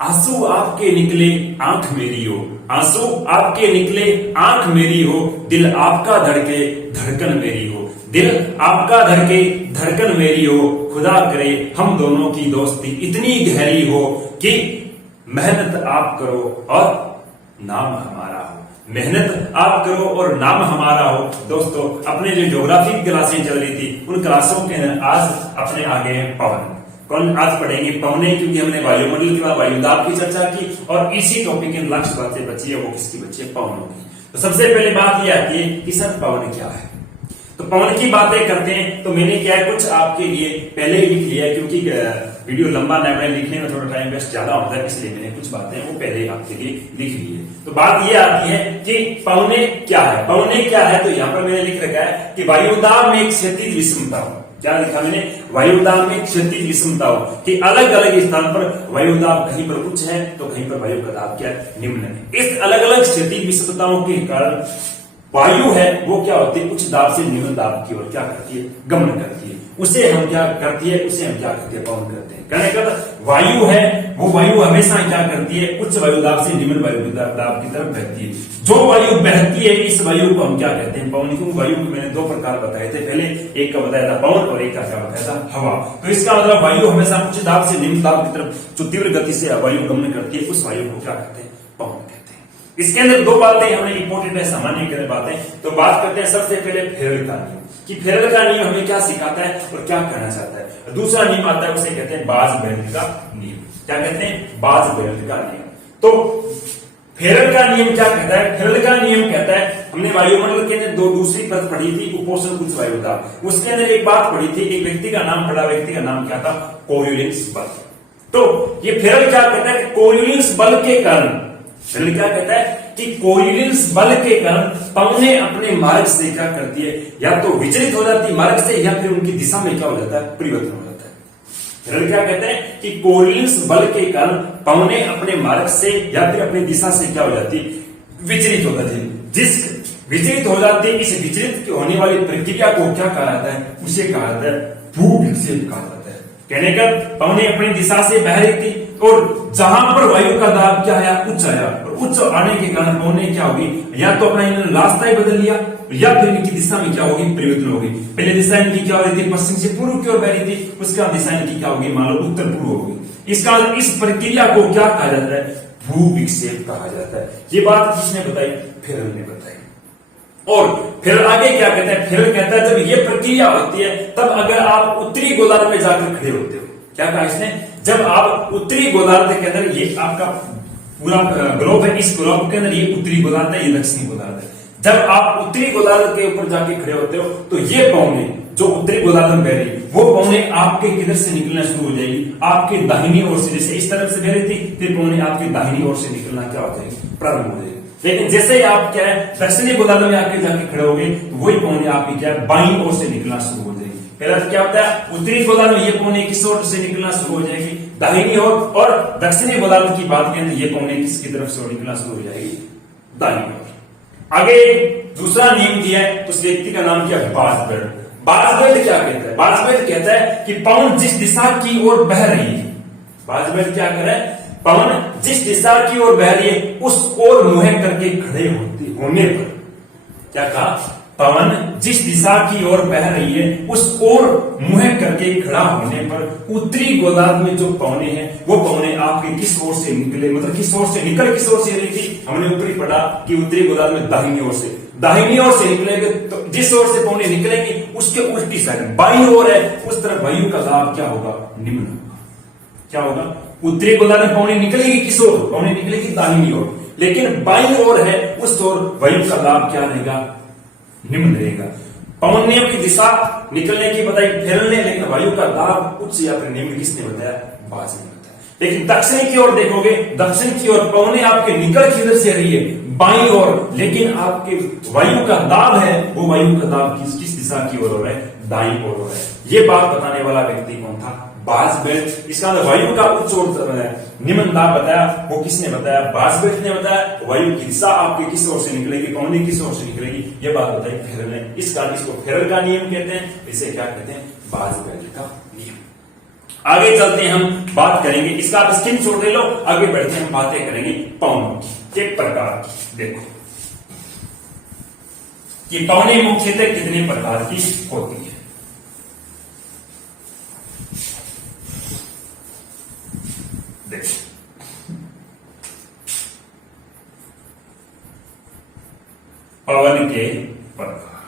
आंसू आपके निकले आंख मेरी हो, आंसू आपके निकले आंख मेरी हो, दिल आपका धड़के धड़कन मेरी हो, दिल आपका धड़के धड़कन मेरी हो। खुदा करे हम दोनों की दोस्ती इतनी गहरी हो कि मेहनत आप करो और नाम हमारा हो, मेहनत आप करो और नाम हमारा हो। दोस्तों, अपने जो ज्योग्राफी की क्लासें चल रही थी उन क्लासों के आज अपने आगे हैं पवन। कौन आज पढ़ेंगे? पवने, क्योंकि हमने वायुमंडल के बाद वायुदाब की चर्चा की और इसी टॉपिक के लास्ट बातें बची है, वो किसकी बची है? पवनों की। तो सबसे पहले बात यह आती है कि सर पवन क्या है। तो पवन की बातें करते हैं तो मैंने क्या है कुछ आपके लिए पहले ही लिख लिया है, क्योंकि वीडियो लंबा न बने, लिखने में थोड़ा टाइम वेस्ट ज्यादा होता है, इसलिए मैंने कुछ बातें वो पहले ही आपके लिए लिख ली है। तो बात ये आती है कि पवने क्या है। पवने क्या है? तो यहाँ पर मैंने लिख रखा है कि वायुदाब में एक क्षैतिज विषमता हो। क्या लिखा मैंने? वायुदाब में क्षैतिज विषमता हो कि अलग अलग स्थान पर वायुदाब कहीं पर उच्च है तो कहीं पर वायु का दाब क्या है? निम्न है। इस अलग अलग क्षैतिज विषमताओं के कारण वायु है वो क्या होती है? उच्च दाब से निम्न दाब की ओर क्या करती है? गमन करती है। उसे हम क्या करती है? उसे हम क्या करते हैं? पवन करते हैं। कहने का वायु है वो वायु हमेशा क्या करती है? उच्च वायुदाब से निम्न वायुदाब की तरफ बहती है। जो वायु बहती है इस वायु को हम क्या कहते हैं? पवन। क्योंकि वायु को मैंने दो प्रकार बताए थे, पहले एक का बताया था पवन और एक का क्या बताया था? हवा। तो इसका मतलब वायु हमेशा उच्च दाब से निम्न दाब की तरफ जो तीव्र गति से वायु गमन करती है उस वायु को क्या कहते हैं? पवन कहते हैं। इसके अंदर दो बातें हमें इंपॉर्टेंट है, सामान्य बातें। तो बात करते हैं सबसे पहले फेरल का नियम कि फेरल का नियम हमें क्या सिखाता है और क्या कहना चाहता है। दूसरा नियम आता है उसे कहते हैं बाज बेल्ट का नियम। क्या कहते हैं? बाज बेल्ट का नियम। तो फेरल का नियम क्या कहता है? फेरल का नियम कहता है, हमने वायुमंडल के अंदर दो दूसरी परत पढ़ी थी, कुपोषण कुछ वायुदाब। उसके अंदर एक बात पढ़ी थी, एक व्यक्ति का नाम पढ़ा, व्यक्ति का नाम क्या था? कोरियोलिस बल। तो ये फेरल क्या कहता है? कोरियोलिस बल के कारण, फेरल क्या कहता है कि कोरियोलिस बल के कारण पवने अपने मार्ग से क्या करती है? या तो विचलित हो जाती मार्ग से या फिर उनकी दिशा में क्या हो जाता है? परिवर्तन हो जाता है। फेरल क्या कहते हैं कि कोरियोलिस बल के कारण पवने अपने मार्ग से या फिर अपनी दिशा से क्या हो जाती? विचलित हो जाती। जिस विचलित हो जाती है, इस विचलित होने वाली प्रक्रिया को क्या कहा जाता है? उसे कहा जाता है भूविक्षेप कहा जाता है। कहने का पवने अपनी दिशा से बह रही थी और जहां पर वायु का दाब क्या आया? उच्च आया, और उच्च आने के कारण पवने क्या होगी? या तो अपना इन्होंने रास्ता ही बदल लिया या फिर इनकी दिशा में क्या होगी? परिवर्तन होगी। पहले दिशा इनकी क्या हो रही थी? पश्चिम से पूर्व की ओर बह रही थी, उसका दिशा इनकी क्या होगी? मान लो उत्तर पूर्व होगी। इसका इस प्रक्रिया को क्या कहा जाता है? भू विक्षेप कहा जाता है। ये बात किसने बताई? फेरल ने बताई। और फिर आगे क्या कहता है? फिर कहता है जब ये प्रक्रिया होती है तब अगर आप उत्तरी गोलार्ध में जाकर खड़े होते हो, क्या कहा इसने? जब आप उत्तरी गोलार्ध के अंदर, ये आपका पूरा ग्लोब है, इस ग्लोब के अंदर ये उत्तरी गोलार्ध है, ये दक्षिणी गोलार्ध है। जब आप उत्तरी गोलार्ध के ऊपर जाके खड़े होते हो तो ये पवने जो उत्तरी गोलार्ध में बह रही वो पवने आपके किधर से निकलना शुरू हो जाएगी? आपके दाहिनी ओर से। जैसे इस तरफ से बह रही थी फिर पवने आपके दाहिनी ओर से निकलना क्या हो जाएगी? प्रारंभ हो जाएगी। लेकिन जैसे ही आप क्या है दक्षिणी गोलार्ध में आके जाके खड़े हो गए तो वही पवने आपकी क्या है? बाईं ओर से निकलना शुरू हो जाएगी। पहला तो क्या होता है? उत्तरी गोलार्ध में ये पवने किस ओर से निकलना शुरू हो जाएगी? दाहिनी ओर। और दक्षिणी गोलार्ध की बात करें तो ये पवने किसकी तरफ से निकलना शुरू हो जाएगी? दाहिनी ओर। आगे दूसरा नियम दिया है, उस व्यक्ति का नाम क्या है? बाज बेल्ट। बाज बेल्ट क्या कहता है? बाज बेल्ट कहता है कि पवन जिस दिशा की ओर बह रही है, बाज बेल्ट क्या कर रहा है? पवन जिस दिशा की ओर बह रही है उस ओर मुंह करके खड़े होने पर, क्या कहा? पवन जिस दिशा की ओर बह रही है उस ओर मुंह करके खड़ा होने पर उत्तरी गोलार्ध में जो पवने हैं वो पवने आपके किस ओर से निकले? मतलब किस ओर से निकल, किस ओर से रही थी? हमने ऊपरी पढ़ा कि उत्तरी गोलार्ध में दाहिनी ओर से, दाहिनी ओर से निकलेंगे तो जिस ओर से पवने निकलेंगे उसके उल्टी साइड बाईं ओर है, उस तरफ वायु का दाब क्या होगा? निम्न होगा। क्या होगा? उत्तरी गोलार्ध में पवने निकलेगी किस ओर? पवने निकलेगी दाहिनी ओर। लेकिन बाईं ओर है उस ओर वायु का दाब क्या रहेगा? निम्न रहेगा। पवन ने अपनी दिशा निकलने की बताई फेरल ने, लेकिन वायु का दाब उच्च या फिर निम्न किसने बताया? बाज ने बताया। लेकिन दक्षिण की ओर देखोगे, दक्षिण की ओर पवने आपके निकल किधर से रही है? बाईं ओर। लेकिन आपके वायु का दाब है वो वायु का दाब किस दिशा की ओर हो रहा है? दाईं ओर हो रहा है। ये बात बताने वाला व्यक्ति कौन था? बाज बेल्ट। इसका अंदर वायु का उच्च और निम्न दाब बताया, वो किसने बताया? बाज बेल्ट ने बताया। वायु की दिशा आपकी किस ओर से निकलेगी? पवने किस ओर से निकलेगी? ये बात बताई फेरल ने। इसको फेरल का नियम कहते हैं। इसे क्या कहते हैं? बाज बेल्ट का नियम। आगे चलते हैं, हम बात करेंगे इसका, आप स्क्रीनशॉट ले लो, आगे बढ़ते हैं, हम बातें करेंगे पवनों के प्रकार की। देखो कि पवनें मुख्यतः कितने प्रकार की होती है। देखो पवन के प्रकार,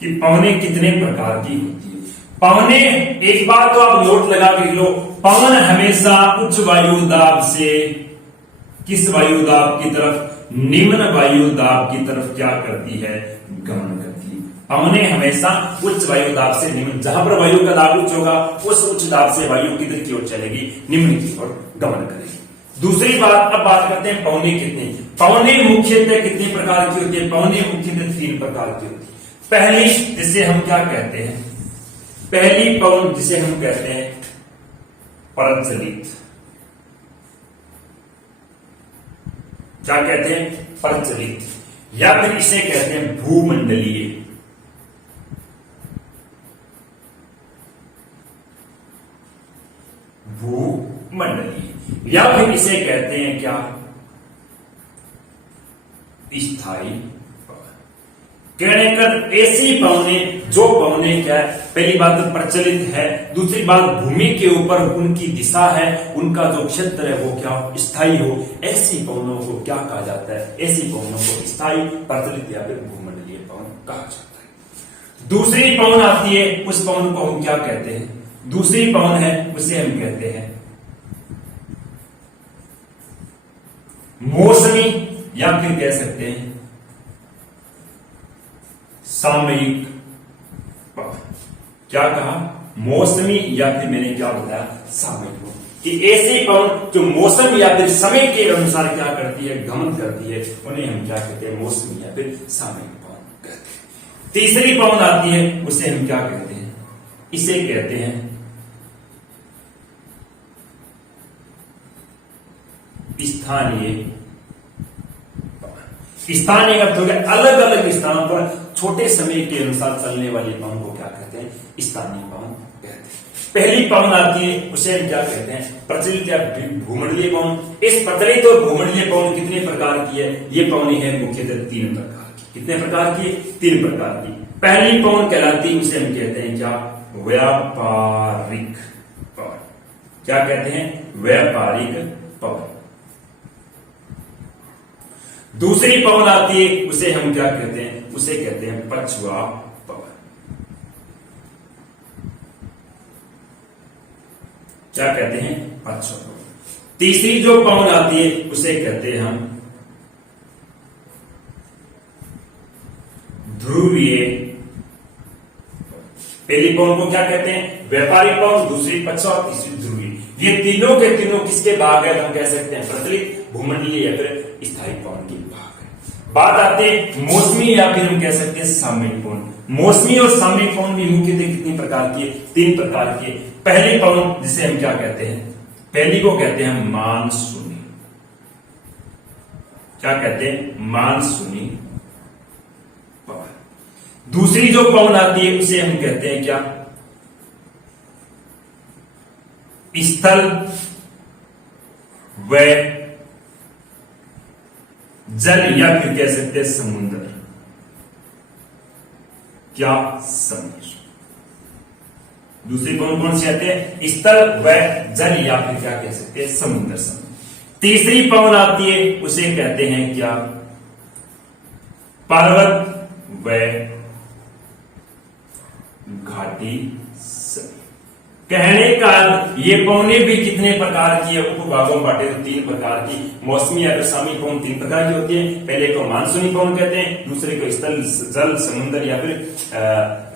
कि पवनें कितने प्रकार की होती है। पवनें, एक बात तो आप नोट लगा के लो, पवन हमेशा उच्च वायु दाब से किस वायु दाब की तरफ, निम्न वायु दाब की तरफ क्या करती है, गमन करती है। पवनें हमेशा उच्च वायु दाब से निम्न, जहां पर वायु का दाब उच्च होगा उस उच्च दाब से वायु किधर की ओर चलेगी, निम्न की ओर गमन करेगी। दूसरी बात, अब बात करते हैं पवनें कितनी, पवनें मुख्यतः कितने प्रकार की होती है। पवनें मुख्यतः 3 प्रकार की होती है। पहली, जिसे हम क्या कहते हैं, पहली पवन जिसे हम कहते हैं प्रचलित, क्या कहते हैं, प्रचलित, या फिर इसे कहते हैं भूमंडलीय। भूमंडलीय, या फिर इसे कहते हैं क्या, स्थायी पवन। कहने कर ऐसी पवनें, जो पवनें क्या है, पहली बात तो प्रचलित है, दूसरी बात भूमि के ऊपर उनकी दिशा है, उनका जो क्षेत्र है वो क्या स्थायी हो, ऐसी पवनों को क्या कहा जाता है, ऐसी पवनों को स्थायी, प्रचलित या फिर भूमंडलीय पवन कहा जाता है। दूसरी पवन आती है, उस पवन को हम क्या कहते हैं, दूसरी पवन है उसे हम कहते हैं मौसमी, या फिर कह सकते हैं सामयिक पवन। क्या कहा, मौसमी, या फिर मैंने क्या बताया, सामयिक पवन। कि ऐसे पवन जो मौसम या फिर समय के अनुसार क्या करती है, गमन करती है, उन्हें हम क्या कहते हैं, मौसमी या फिर सामयिक पवन कहते हैं। तीसरी पवन आती है, उसे हम क्या कहते हैं, इसे कहते हैं स्थानीय पवन। स्थानीय अर्थ हो गया अलग अलग स्थानों पर छोटे समय के अनुसार चलने वाले पवन को क्या कहते हैं, स्थानीय पवन कहते हैं। पहली पवन आती है, उसे हम क्या कहते हैं, प्रचलित या भूमंडलीय पवन। इस प्रचलित और भूमंडलीय पवन कितने प्रकार की है, ये पवनें हैं मुख्यतः 3 प्रकार की। कितने प्रकार की, 3 प्रकार की। पहली पवन कहलाती है, उसे हम कहते हैं क्या, व्यापारिक पवन। क्या कहते हैं, व्यापारिक पवन। दूसरी पवन आती है, उसे हम क्या कहते हैं, उसे कहते हैं पछुआ पवन। क्या कहते हैं, पछुआ पवन। तीसरी जो पवन आती है, उसे कहते हैं हम ध्रुवीय। पहली पवन को क्या कहते हैं, व्यापारिक पवन, दूसरी पछुआ, तीसरी ध्रुवीय। ये तीनों के तीनों किसके भाग है, हम कह सकते हैं प्रचलित, भूमंडलीय या फिर स्थायी पवन के भाग है। बात आती है मौसमी, या फिर हम कह सकते हैं सामयिक पवन। मौसमी और सामयिक पवन भी मुख्यतः कितनी प्रकार की है, 3 प्रकार की। पहली पवन जिसे हम क्या कहते हैं, पहली को कहते हैं मानसूनी। क्या कहते हैं, मानसूनी पवन। दूसरी जो पवन आती है, उसे हम कहते हैं क्या, स्थल व जल, या फिर कह सकते हैं समुद्र। क्या, समुद्र। दूसरी कौन कौन सी आते हैं, स्थल व जल, या फिर क्या कह सकते हैं, समुद्र। समुद्र। तीसरी पवन आती है, उसे कहते हैं क्या, पर्वत व घाटी। कहने का ये पवनें भी कितने प्रकार की है, उपभागों बांटे तो 3 प्रकार की। मौसमी या फिर सामयिक पवन 3 प्रकार की होती है। पहले को मानसूनी पवन कहते हैं, दूसरे को स्थल जल समुद्र या फिर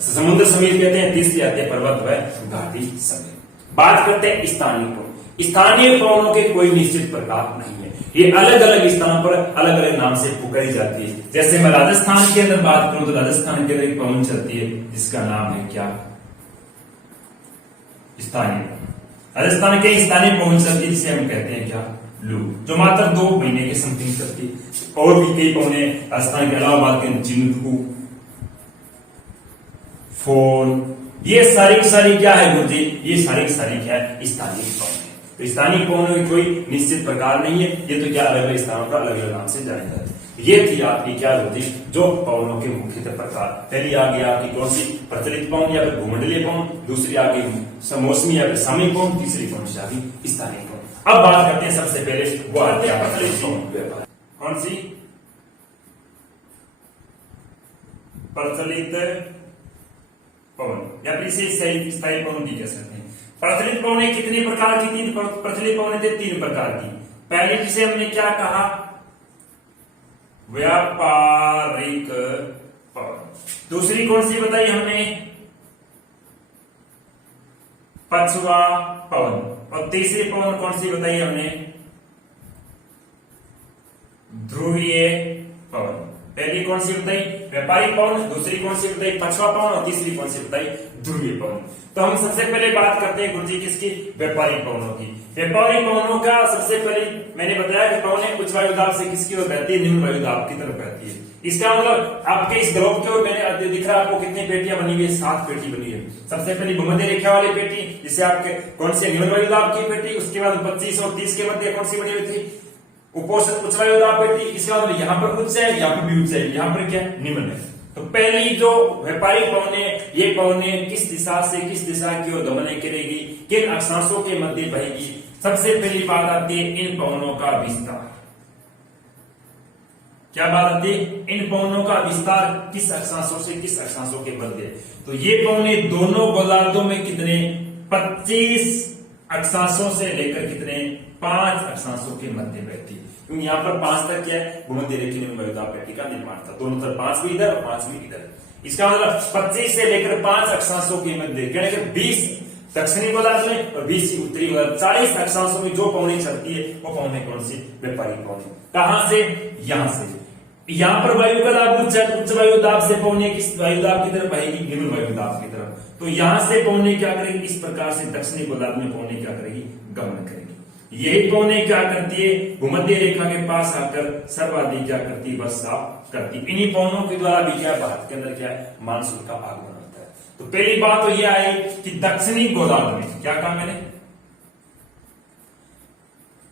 समुद्र समीर कहते हैं, तीसरी आती है पर्वत व घाटी समीर। बात करते हैं स्थानीय पवन। स्थानीय पवनों के कोई निश्चित प्रकार नहीं है, ये अलग अलग स्थानों पर अलग अलग नाम से पुकारी जाती है। जैसे मैं राजस्थान के अंदर बात करूं तो राजस्थान के अंदर एक पवन चलती है जिसका नाम है क्या, स्थानीय। राजस्थान के स्थानीय पवन चलती है जिसे हम कहते हैं क्या, लू, जो मात्र 2 महीने के समथिंग चलती है। और भी कई पवने राजस्थान के अलावा बात करें, जिंदू, फोन, ये सारी क्या है गुरु जी? ये सारी क्या है? स्थानिक पवन है। तो स्थानिक पवनों की कोई निश्चित प्रकार नहीं है, ये तो क्या अलग अलग स्थानों पर अलग अलग नाम से जाने जाते हैं। ये थी आपकी क्या होती जो पवनों के मुख्यतः प्रकार। पहली आ गई आपकी कौन सी? प्रचलित पवन या फिर भूमंडलीय पवन, दूसरी आ गई समौसमी या फिर सामयिक पवन, तीसरी कौन सी आ गई? स्थानिक पवन। अब बात करते हैं सबसे पहले वो आती है प्रचलित पवन। कौन सी? प्रचलित पवन या फिर इसे स्थायी पवन भी कह सकते हैं। प्रचलित पवन कितने प्रकार की थी? प्रचलित पवन थे 3 प्रकार की। पहले जिसे हमने क्या कहा? व्यापारिक पवन। दूसरी कौन सी बताई हमने? पछुआ पवन। और तीसरी पवन कौन सी बताई हमने? ध्रुवीय पवन। पहली कौन सी बताई? व्यापारिक पवन। दूसरी कौन सी बताई? पछुआ पवन। और तीसरी कौन सी बताई? ध्रुवीय पवन। तो हम सबसे पहले बात करते हैं गुरुजी किसकी? व्यापारिक पवनों की। व्यापारिक पवनों का सबसे पहले मैंने बताया कि पवन उच्च वायुदाब से किसकी ओर बहती है? निम्न वायुदाब की तरफ बहती है। इसका मतलब आपके इस ग्लोब की ओर मैंने दिख रहा है आपको कितनी पेटियां बनी हुई है? 7 पेटी बनी है। सबसे पहले भूमध्य रेखा वाली पेटी जिसे आपके कौन सी? निम्न वायुदाब की पेटी। उसके बाद 25 और 30 के मध्य कौन सी बनी हुई थी? उपोषण उच्च वायुदाब पेटी। इसके बाद यहाँ पर उच्च है, यहाँ पर भी उच्च है, यहाँ पर क्या है? निम्न है। तो पहली जो व्यापारिक पवने, ये पवने किस दिशा से किस दिशा की ओर गमन करेगी? किन अक्षांशों के मध्य बहेगी? सबसे पहली बात आती है इन पवनों का विस्तार। क्या बात आती है? इन पवनों का विस्तार किस अक्षांशों से किस अक्षांशों के मध्य। तो ये पवने दोनों गोलार्धों में कितने? 25 अक्षांशों से लेकर कितने? 5 अक्षांशों के मध्य बहती। क्योंकि यहाँ पर 5 तक क्या है? भूमध्य रेखीय निम्न वायुदाब पेटी का निर्माण था। दोनों तरफ 5 भी इधर और 5 भी इधर। इसका मतलब 25 से लेकर 5 अक्षांशों के मध्य, यानी कि 20 दक्षिणी गोलार्ध में और 20 उत्तरी गोलार्ध, 40 अक्षांशों में जो पवनी चलती है वो पवनी कौन सी? व्यापारिक पवनी। कहां से? यहां से। यहाँ पर वायु का दाब उच्च वायुदाब से पवनी किस वायुदाब की तरफ बहेगी? निम्न वायुदाब की तरफ। तो यहां से पवनी क्या करेगी? इस प्रकार से दक्षिणी गोलार्ध में पवनी क्या करेगी? गमन करेगी। यही पवनी क्या करती है? भूमध्य रेखा के पास आकर सर्वाधिक क्या करती है? वर्षा करती। इन्हीं पवनों के द्वारा भी क्या भारत के अंदर क्या है? मानसून का आगमन होता है। तो पहली बात तो यह आई कि दक्षिणी गोलार्ध में क्या कहा मैंने?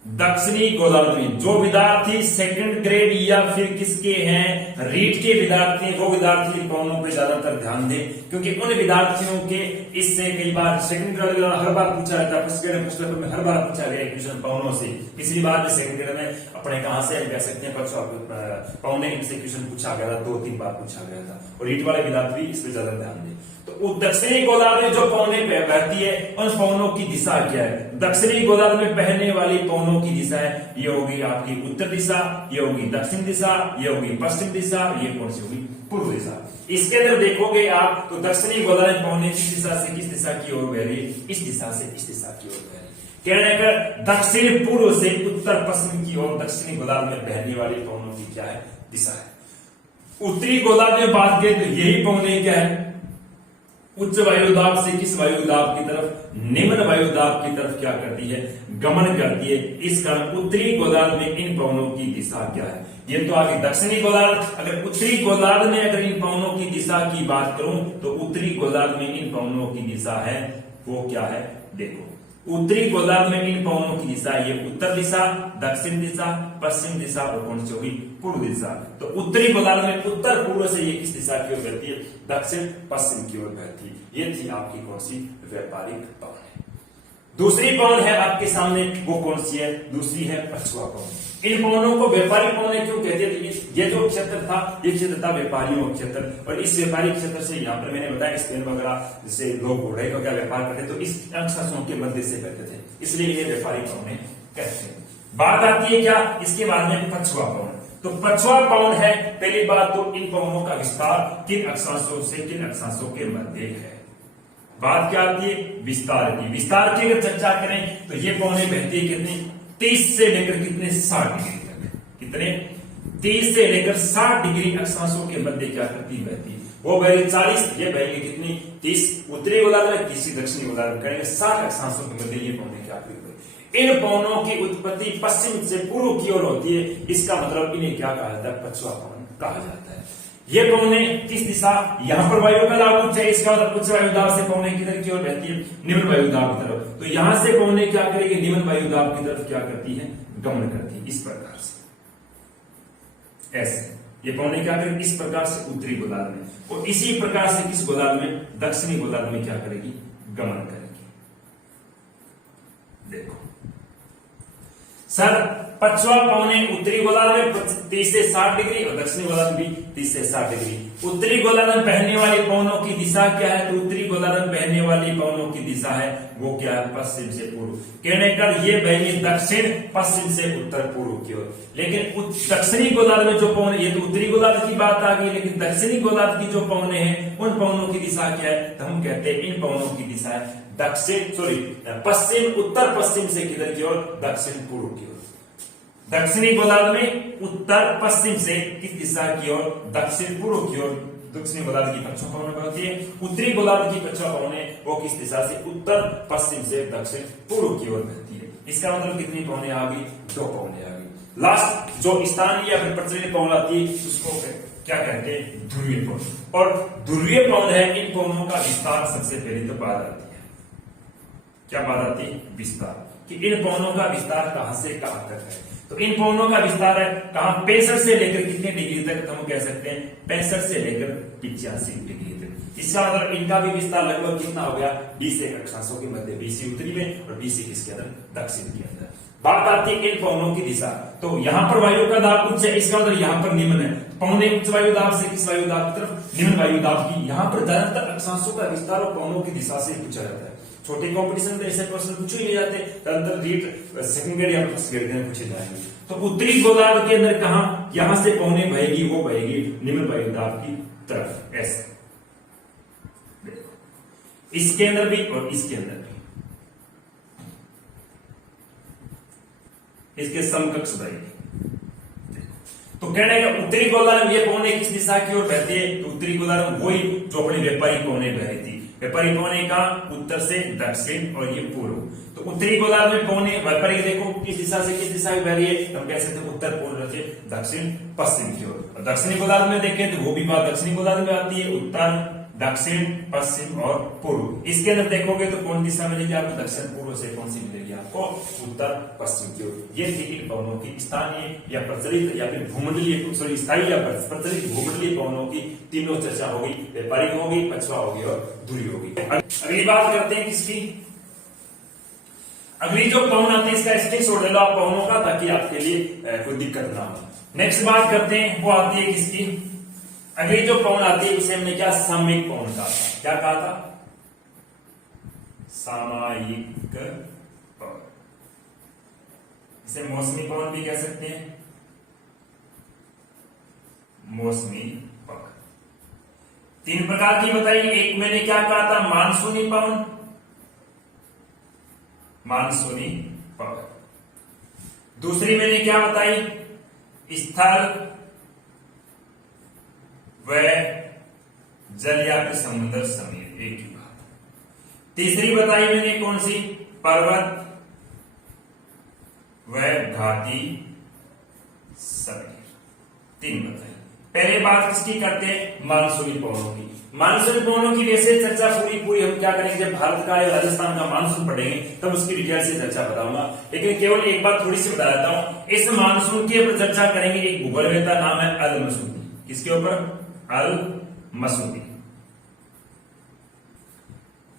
दक्षिणी गोलार्ध में जो विद्यार्थी सेकंड ग्रेड या फिर किसके हैं? रीट के विद्यार्थी हैं, वो विद्यार्थी पवनों पे ज्यादातर ध्यान दें, क्योंकि उन विद्यार्थियों के इससे कई बार सेकंड ग्रेड हर बार पूछा जाता है। फर्स्ट ग्रेड फर्स्ट पेपर में हर बार पूछा गया क्वेश्चन पवनों से। पिछली बार में सेकंड ग्रेड में अपने कहां से हम कह सकते हैं पवने से क्वेश्चन पूछा गया था, 2-3 बार पूछा गया था। और रीट वाले विद्यार्थी इस पर ज्यादा ध्यान दें। तो दक्षिणी गोलार्ध में जो पवने बहती है उन पवनों की दिशा क्या है? दक्षिणी गोलार्ध में बहने वाली पवनों की दिशा है, ये होगी आपकी उत्तर दिशा, ये होगी दक्षिण दिशा, ये होगी पश्चिम दिशा, ये कौन सी होगी? पूर्व दिशा। इसके अंदर देखोगे आप तो दक्षिणी गोलार्ध में पवने किस दिशा से किस दिशा की ओर बह रही? इस दिशा से इस दिशा की ओर बह रही। कहने का दक्षिण पूर्व से उत्तर पश्चिम की ओर दक्षिणी गोलार्ध में बहने वाली पवनों की क्या है? दिशा है। उत्तरी गोलार्ध में बात करें तो यही पवने क्या है? उच्च वायुदाब से किस वायुदाब की तरफ? निम्न वायुदाब की तरफ क्या करती है? गमन करती है। इस कारण उत्तरी गोलार्ध में इन पवनों की दिशा क्या है? ये तो आगे दक्षिणी गोलार्ध। अगर उत्तरी गोलार्ध में अगर इन पवनों की दिशा की बात करूं तो उत्तरी गोलार्ध में इन पवनों की दिशा है वो क्या है? देखो उत्तरी गोलार्ध में इन पवनों की दिशा ये उत्तर दिशा, दक्षिण दिशा, पश्चिम दिशा और कौन सी होगी? पूर्व दिशा। तो उत्तरी गोलार्ध में उत्तर पूर्व से ये किस दिशा की ओर बहती है? दक्षिण पश्चिम की ओर बहती है। ये थी आपकी कौन सी? व्यापारिक पवन है। दूसरी पवन है आपके सामने, वो कौन सी है? दूसरी है पछुआ पवन। इन पवनों को व्यापारिक पवन क्यों कहते हैं? ये जो क्षेत्र था ये क्षेत्र था व्यापारियों का क्षेत्र, और इस व्यापारिक क्षेत्र से यहाँ पर मैंने बताया स्पेन वगैरह जैसे लोग घोड़े का क्या व्यापार करते तो इस अक्षांशों के मध्य से करते थे, इसलिए ये व्यापारिक पवन कहते हैं। बात आती है क्या इसके बाद में? पछुआ पवन। तो पछुआ पवन है पहली बात तो इन पवनों का विस्तार किन अक्षांशों से किन अक्षांशों के मध्य है। बात क्या आती है? विस्तार की। विस्तार की अगर चर्चा करें तो ये पवने बहती है कितनी? 30 से लेकर कितने? 60 डिग्री तक। कितने? 30 से लेकर 60 डिग्री अक्षांशों के मध्य क्या करती बहती? वो बहेगी 40, ये बहेगी कितनी? 30 उत्तरी गोलार्ध में, 30 दक्षिणी गोलार्ध में, करेंगे 60 अक्षांशों के मध्य ये पवने क्या करती? इन पवनों की उत्पत्ति पश्चिम से पूर्व की ओर होती है, इसका मतलब इन्हें क्या कहा जाता है? पछुआ पवन कहा जाता है। ये पवनें किस दिशा, यहाँ पर वायु का दाब उच्च है, इसका मतलब उच्च वायु दाब से पवनें किधर की ओर बहती है, निम्न वायु दाब की तरफ। तो यहां से पवनें क्या करेगी, निम्न वायु दाब की तरफ क्या करती है, गमन करती है, इस प्रकार से। ऐसे ये पवनें क्या करेगी, इस प्रकार से उत्तरी गोलार्ध में, और इसी प्रकार से किस गोलार्ध में, दक्षिणी गोलार्ध में क्या करेगी, गमन करेगी। देखो सर, पश्चिमा पवनें उत्तरी गोलार्ध में 30 से 60 डिग्री और दक्षिणी गोलार्ध भी 30 से 60 डिग्री। उत्तरी गोलार्ध में बहने वाली पवनों की दिशा क्या है, तो उत्तरी गोलार्ध में बहने वाली पवनों की दिशा है वो क्या है, पश्चिम से पूर्व। कहने का ये बहेगी दक्षिण पश्चिम से उत्तर पूर्व की ओर। लेकिन दक्षिणी गोलार्ध में जो पवन, ये तो उत्तरी गोलार्ध की बात आ गई, लेकिन दक्षिणी गोलार्ध की जो पवनें हैं उन पवनों की दिशा क्या है, तो हम कहते हैं इन पवनों की दिशा है पश्चिम, उत्तर पश्चिम से किधर की ओर, दक्षिण पूर्व की ओर। दक्षिणी गोलार्ध में उत्तर पश्चिम से किस दिशा की ओर, दक्षिण पूर्व की ओर दक्षिणी गोलार्ध की पश्चिम पवनें बहती है। उत्तरी गोलार्ध की पश्चिम पवनें वो किस दिशा से, उत्तर पश्चिम से दक्षिण पूर्व की ओर बहती है। इसका मतलब कितनी पवनें आ गई, 2 पवनें आ गई। लास्ट जो स्थानीय या फिर प्रचलित पवन आती है उसको क्या कहते हैं, ध्रुवीय पवन। और ध्रुवीय पवन है, इन पवनों का विस्तार सबसे पहले तो बात आती है, क्या बात आती है, विस्तार, कि इन पवनों का विस्तार कहां से कहां तक है। तो इन पवनों का विस्तार है कहां, 65 से लेकर कितने डिग्री तक, तो हम कह सकते हैं 65 से लेकर 85 डिग्री तक। इसका मतलब इनका भी विस्तार लगभग कितना हो गया, 20 अक्षांशों के मध्य, 20 उत्तरी में और 20 किसके अंदर, दक्षिण के अंदर। बात आती है इन पवनों की दिशा, तो यहाँ पर वायु का दाब उच्च है, इसका मतलब यहाँ पर निम्न है। पवनें उच्च वायु दाब से किस वायु दाब की तरफ, निम्न वायु दाब की। यहाँ पर ज्यादातर अक्षांशों का विस्तार और पवनों की दिशा से पूछा जाता है। छोटे कंपटीशन में ऐसे प्रश्न पूछे ही जाते, ज्यादातर रीट सेकंड ग्रेड या फर्स्ट ग्रेड में पूछे जाएंगे। तो उत्तरी गोलार्ध के अंदर कहा, यहां से पवनें बहेगी, वो बहेगी निम्न वायु दाब की तरफ, ऐसे। इसके अंदर भी और इसके अंदर भी, इसके समकक्ष बहेगी। तो कहने का उत्तरी गोलार्ध में ये पवनें किस दिशा की ओर बहती है, तो उत्तरी गोलार्ध में वही जो अपनी व्यापारी पवनें बह रही थी। व्यापारी पवनें का उत्तर से दक्षिण और ये पूर्व। तो उत्तरी गोलार्ध में पवनें व्यापारी देखो किस दिशा से किस दिशा में बह रही है, हम कह सकते हैं उत्तर पूर्व से दक्षिण पश्चिम की ओर। दक्षिणी गोलार्ध में देखें तो वो भी बात दक्षिणी गोलार्ध में आती है, उत्तर दक्षिण पश्चिम और पूर्व। इसके अंदर देखोगे तो कौन दिशा मिलेगी आपको, दक्षिण पूर्व से कौन सी मिलेगी आपको, उत्तर पश्चिम की ओर। ये थी इन पवनों की स्थानीय या प्रचलित या फिर भूमंडलीय, सॉरी स्थायी या प्रचलित भूमंडलीय पवनों की तीनों चर्चा होगी, व्यापारिक होगी, पछवा होगी और ध्रुवीय होगी। अगली बात करते हैं किसकी, अगली जो पवन आती है इसका स्क्रीनशॉट ले लो आप पवनों का, ताकि आपके लिए कोई दिक्कत ना हो। नेक्स्ट बात करते हैं, वो आती है किसकी, अगली जो पवन आती है उसे हमने क्या, सामयिक पवन कहा था। क्या कहा था, सामयिक पवन। इसे मौसमी पवन भी कह सकते हैं, मौसमी पवन। 3 प्रकार की बताई, एक मैंने क्या कहा था, मानसूनी पवन, मानसूनी पवन। दूसरी मैंने क्या बताई, स्थल व जल या फिर समुद्र समीर, एक ही बात। तीसरी बताई मैंने कौन सी, पर्वत व घाटी समीर, 3 बताई। पहले बात किसकी करते हैं, मानसूनी पवनों की। मानसूनी पवनों की वैसे चर्चा पूरी हम क्या करेंगे, जब भारत का या राजस्थान का मानसून पढ़ेंगे तब उसकी डिटेल से चर्चा बताऊंगा। लेकिन केवल एक बात थोड़ी सी बता देता हूं, इस मानसून के ऊपर चर्चा करेंगे। एक भूगोलवेत्ता नाम है अल मसूदी, किसके ऊपर, अल मसूदी।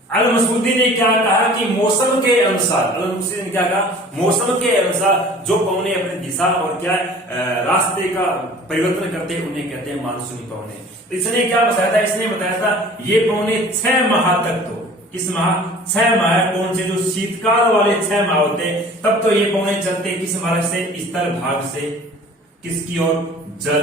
अल मसूदी ने क्या कहा कि मौसम के अनुसार, अल मसूदी ने क्या कहा, मौसम के अनुसार जो पवनें अपनी दिशा और क्या रास्ते का परिवर्तन करते हैं उन्हें कहते हैं मानसूनी पवनें। इसने क्या बताया था, इसने बताया था ये पवनें 6 माह तक, तो किस माह, 6 माह, कौन से, जो शीतकाल वाले 6 माह होते हैं तब तो ये पवनें चलते किस मार्ग से, स्थल भाग से किसकी ओर, जल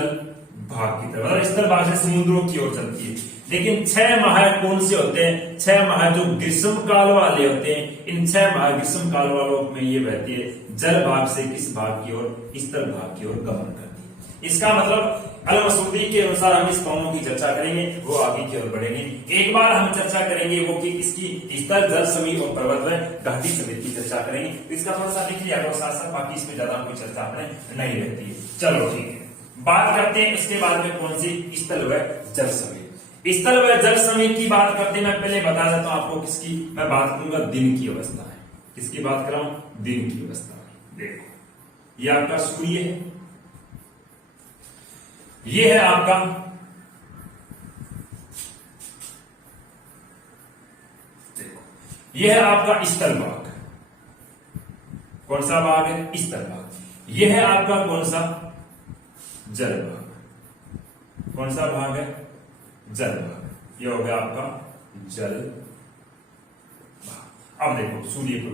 भाग की तरफ, मतलब स्थल भाग से समुद्रों की ओर चलती है। लेकिन 6 माह कौन से होते हैं, 6 माह जो ग्रीष्म काल वाले होते हैं, इन 6 माह ग्रीष्म काल वालों में ये बहती है जल भाग से किस भाग की ओर, स्थल भाग की ओर गमन करती है। इसका मतलब अल मसूदी के अनुसार हम इस पवनों की चर्चा करेंगे, वो आगे की ओर बढ़ेंगे। एक बार हम चर्चा करेंगे वो कि इसकी स्थल, जल समीर और पर्वत व घाटी समीर की चर्चा करेंगे। इसका थोड़ा सा लिख लिया और साथ साथ, बाकी इसमें ज्यादा कोई चर्चा अपने नहीं रहती है। चलो ठीक है। बात करते हैं इसके बाद में कौन सी, स्थल व जल समीर। स्थल व जल समीर की बात करते हैं, मैं पहले बता देता हूं आपको किसकी मैं बात करूंगा, दिन की अवस्था है। किसकी बात कर रहा हूं, दिन की अवस्था है। देखो ये आपका सूर्य है, ये है आपका यह है आपका स्थल भाग। कौन सा भाग है, स्थल भाग। यह है आपका कौन सा, जल भाग। कौन सा भाग है, जल भाग। यह हो गया आपका जल भाग। अब देखो सूर्य को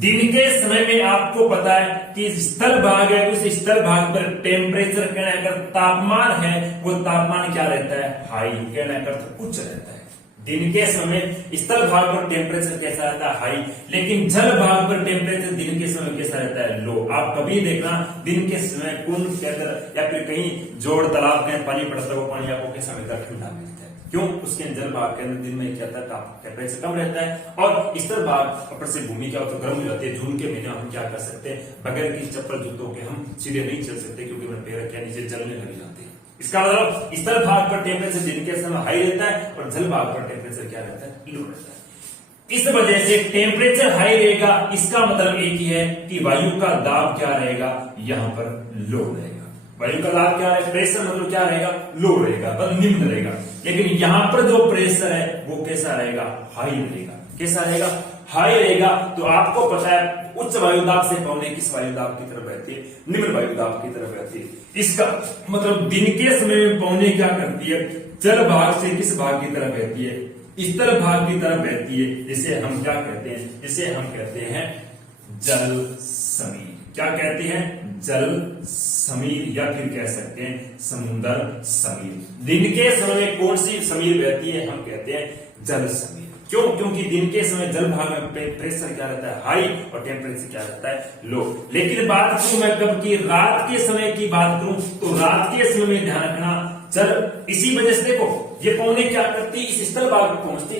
दिन के समय में आपको पता है कि स्थल भाग है, उस स्थल भाग पर टेम्परेचर कहने का तापमान है, वो तापमान क्या रहता है, हाई, कहने का उच्च रहता है। दिन के समय स्थल भाग पर टेम्परेचर कैसा रहता है, हाई, लेकिन जल भाग पर टेम्परेचर दिन के समय कैसा रहता है, लो। आप कभी देखना दिन के समय कुंड के अंदर या फिर कहीं जोड़ तालाब में पानी पड़ता है, वो पानी आपको कैसा मिलता है, ठंडा मिलता है। क्यों, उसके जल भाग के अंदर दिन में क्या रहता है, टेम्परेचर कम रहता है। और स्थल भाग ऊपर से भूमि क्या होता है, गर्म हो जाती है। जून के महीने हम क्या कर सकते हैं, बगैर किसी चप्पल जूतों के हम सीधे नहीं चल सकते, क्योंकि मेरे पैर क्या नीचे जलने लग जाते हैं। इसका मतलब स्थल भाग पर टेम्परेचर दिन के समय हाई रहता है और जल भाग पर टेम्परेचर क्या रहता है, लो रहता है। इस वजह से टेम्परेचर हाई रहेगा, इसका मतलब एक ही है कि वायु का दाब क्या रहेगा, यहां पर लो रहेगा। वायु का दाब क्या है, प्रेशर मतलब क्या रहेगा, लो रहेगा, मतलब निम्न रहेगा। लेकिन यहां पर जो प्रेशर है वो कैसा रहेगा, हाई रहेगा। कैसा रहेगा, हाई रहेगा। तो आपको पता है उच्च वायुदाब से पौने किस वायुदाब की तरफ बहती है, निम्न वायुदाब की तरफ बहती है। इसका मतलब दिन के समय में पौने क्या करती है, जल भाग से किस भाग की तरफ बहती है, स्थल भाग की तरफ बहती है। जिसे हम क्या कहते हैं, जिसे हम कहते हैं जल समीर। क्या कहते हैं, जल समीर, या फिर कह सकते हैं समुद्र समीर। दिन के समय में कौन सी समीर बहती है, हम कहते हैं जल समीर। क्यों, क्योंकि दिन के समय जल भाग में प्रेशर क्या रहता है, हाई, और टेम्परेचर क्या रहता है, लो। लेकिन बात करूं मैं कब की, रात के समय की बात करूं, तो रात के समय में ध्यान रखना जल, इसी वजह से देखो ये पौने क्या करती है, इस स्थल भाग में पहुंचती,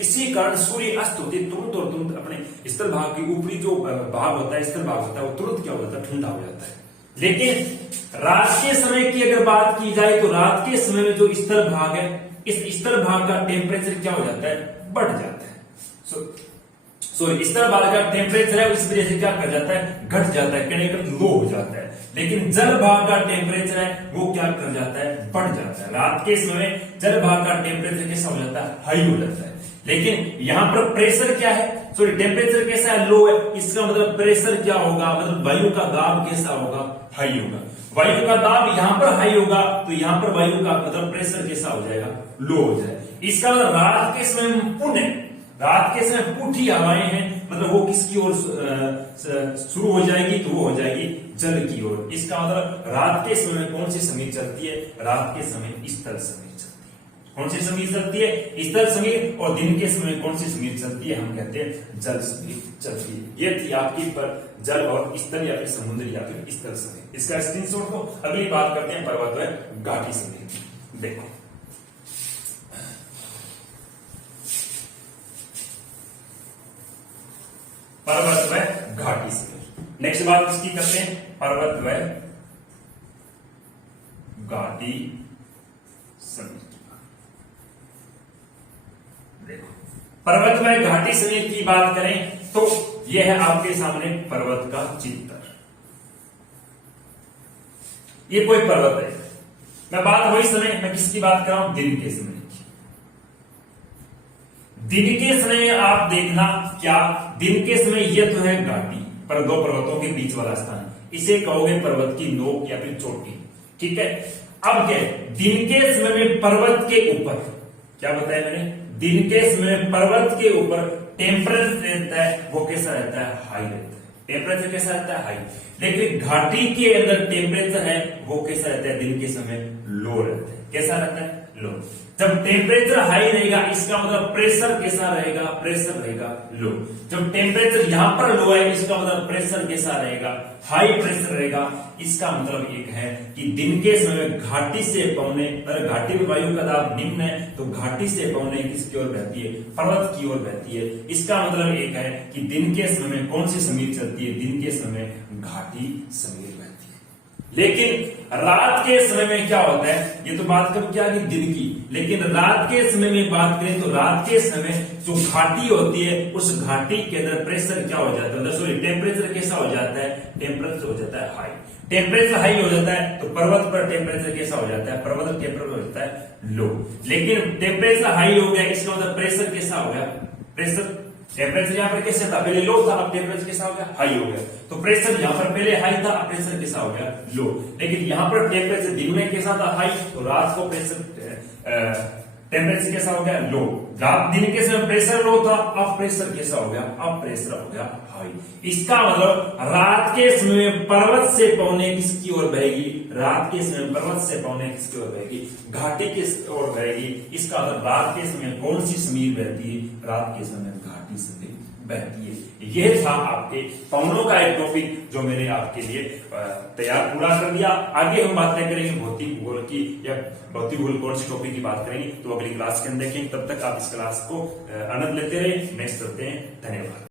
इसी कारण सूर्य अस्त होती है तुरंत, और तुरंत अपने स्थल भाग की ऊपरी जो भाग होता है, स्थल भाग होता है, वो तुरंत क्या हो जाता है, ठंडा हो जाता है। लेकिन रात के समय की अगर बात की जाए, तो रात के समय में जो स्थल भाग है, इस स्थल भाग का टेम्परेचर क्या हो जाता है, बढ़ जाता है। सो स्थल भाग का टेम्परेचर है, उस वजह से क्या कर जाता है, घट जाता है, कहने का लो हो जाता है। लेकिन जल भाग का टेम्परेचर है वो क्या कर जाता है, बढ़ जाता है। रात के समय जल भाग का टेम्परेचर कैसा हो जाता है, हाई हो जाता है। लेकिन यहां पर प्रेशर क्या है, सॉरी टेम्परेचर कैसा है, लो है। इसका मतलब प्रेशर क्या होगा, मतलब वायु का दाब कैसा होगा, हाई होगा। वायु का दाब यहां पर हाई होगा, तो यहां पर वायु का मतलब प्रेशर कैसा हो जाएगा, लो हो जाएगा। इसका मतलब रात के समय पुण्य, रात के समय पुठी हवाएं हैं, मतलब वो किसकी ओर शुरू हो जाएगी, तो वो हो जाएगी जल की ओर। इसका मतलब रात के समय में कौन सी समीर चलती है, रात के समय स्थल समीर चलती है। कौन सी समीर चलती है, स्थल समीर। और दिन के समय कौन सी समीर चलती है, हम कहते हैं जल समीर चलती है। ये थी आपकी पर जल और स्थल, या फिर समुद्र, या फिर स्थल समीर। इसका स्क्रीनशॉट को अगली बात करते हैं पर्वत व घाटी समीर। देखो पर्वत व घाटी समीर। नेक्स्ट बात इसकी करते हैं, पर्वत व घाटी समीर। देखो पर्वत व घाटी समीर की बात करें तो यह है आपके सामने पर्वत का चित्र। ये कोई पर्वत है, मैं बात वही समय, मैं किसकी बात कर रहा हूं, दिन के समय की। दिन के समय आप देखना क्या, दिन के समय ये तो है घाटी पर, दो पर्वतों के बीच वाला स्थान, इसे कहोगे पर्वत की नोक या फिर चोटी, ठीक है। अब क्या है, दिन के समय में पर्वत के ऊपर, क्या बताया मैंने, दिन के समय पर्वत के ऊपर टेम्परेचर रहता है, वो कैसा रहता है, हाई रहता है। टेम्परेचर कैसा रहता है, हाई। लेकिन घाटी के अंदर टेम्परेचर है वो कैसा रहता है, दिन के समय लो रहता है। कैसा रहता है, लो। जब टेम्परेचर हाई रहेगा, इसका मतलब प्रेशर कैसा रहेगा, प्रेशर रहेगा लो। जब टेम्परेचर यहां पर लो है, इसका मतलब प्रेशर कैसा रहेगा, हाई प्रेशर रहेगा। इसका मतलब एक है कि दिन के समय घाटी से पौने, अगर घाटी में वायु का दाब निम्न है तो घाटी से पौने किसकी ओर बहती है, पर्वत की ओर बहती है। इसका मतलब एक है कि दिन के समय कौन सी समीर चलती है, दिन के समय घाटी समीर बहती है। लेकिन रात के समय में क्या होता है, ये तो बात कब क्या की दिन की, लेकिन रात के समय में बात करें तो रात के समय जो घाटी होती है उस घाटी के अंदर प्रेशर क्या हो जाता है, सॉरी टेम्परेचर कैसा हो जाता है, टेम्परेचर हो जाता है हाई। टेम्परेचर हाई हो जाता है तो पर्वत पर टेम्परेचर कैसा हो जाता है, पर्वत पर टेम्परेचर हो जाता है लो। लेकिन टेम्परेचर हाई हो गया, इसका मतलब प्रेशर कैसा हो गया, प्रेशर टेम्परेचर यहाँ पर कैसे था, पहले लो था, अब टेम्परेचर कैसा हो गया, हाई हो गया। तो प्रेशर यहाँ पर पहले हाई था, अब प्रेशर कैसा हो गया, लो। लेकिन यहाँ पर टेम्परेचर दिन में कैसा था, हाई, तो रात को प्रेशर टेम्परेचर कैसा हो गया, लो। रात दिन के समय प्रेशर लो था, अब प्रेशर कैसा हो गया, अब प्रेशर हो गया हाई। इसका मतलब रात के समय में पर्वत से पवने किसकी ओर बहेगी, रात के समय पर्वत से पवने किसकी ओर बहेगी, घाटी की ओर बहेगी। इसका मतलब रात के समय कौन सी समीर बहती है, रात के समय घाटी समीर बहती है। यह था आपके पवनों का एक टॉपिक जो मैंने आपके लिए तैयार पूरा कर दिया। आगे हम बातें करेंगे भौतिक भूगोल की, या भौतिक भूगोल कौन सी टॉपिक की बात करेंगे तो अगली क्लास के अंदर देखेंगे। तब तक आप इस क्लास को आनंद लेते रहे। नेक्स्ट करते हैं, धन्यवाद।